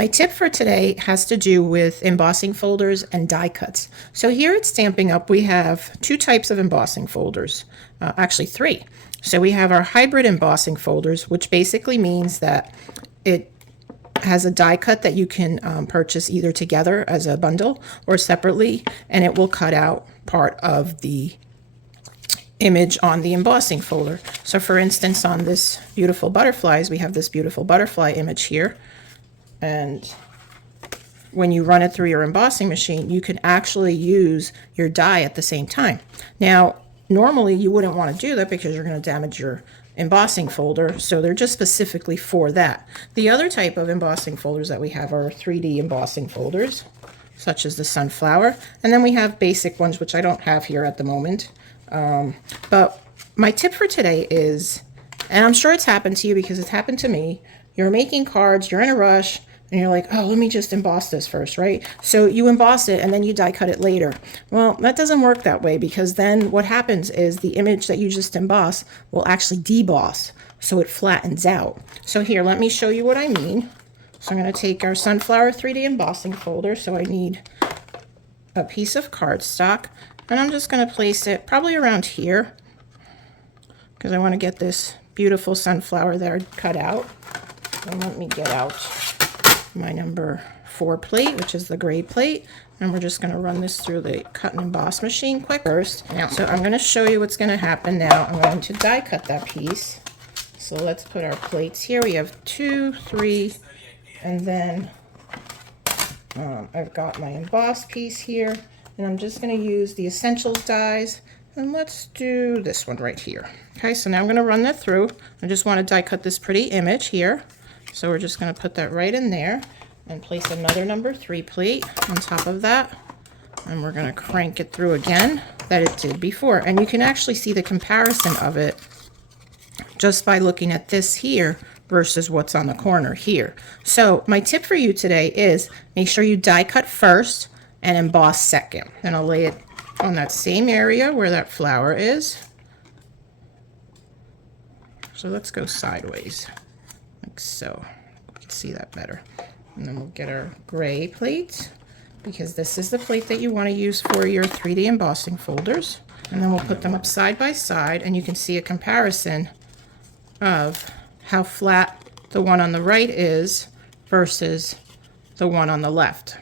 My tip for today has to do with embossing folders and die cuts. So here at Stampin' Up, we have two types of embossing folders, actually three. So we have our hybrid embossing folders, which basically means that it has a die cut that you can purchase either together as a bundle or separately, and it will cut out part of the image on the embossing folder. So for instance, on this beautiful butterflies, we have this beautiful butterfly image here. And when you run it through your embossing machine, you can actually use your die at the same time. Now, normally you wouldn't want to do that because you're going to damage your embossing folder, so they're just specifically for that. The other type of embossing folders that we have are 3D embossing folders, such as the sunflower, and then we have basic ones, which I don't have here at the moment. But my tip for today is, and I'm sure it's happened to you because it's happened to me, you're making cards, you're in a rush, and you're like, oh, let me just emboss this first, right? So you emboss it and then you die cut it later. Well, that doesn't work that way, because then what happens is the image that you just emboss will actually deboss, so it flattens out. So here, let me show you what I mean. So I'm going to take our sunflower 3D embossing folder. So I need a piece of cardstock, and I'm just going to place it probably around here because I want to get this beautiful sunflower there cut out. And let me get out my number 4 plate, which is the gray plate, and we're just going to run this through the cut and emboss machine quick first. So I'm going to show you what's going to happen now. I'm going to die cut that piece. So let's put our plates here. We have 2, 3, and then I've got my emboss piece here, and I'm just going to use the Essentials dies, and let's do this one right here. Okay, so now I'm going to run that through. I just want to die cut this pretty image here. So we're just going to put that right in there and place another number 3 plate on top of that. And we're going to crank it through again that it did before. And you can actually see the comparison of it just by looking at this here versus what's on the corner here. So my tip for you today is make sure you die cut first and emboss second. Then I'll lay it on that same area where that flower is. So let's go sideways. Like so. You can see that better. And then we'll get our gray plate, because this is the plate that you want to use for your 3D embossing folders. And then we'll put them up side by side, and you can see a comparison of how flat the one on the right is versus the one on the left.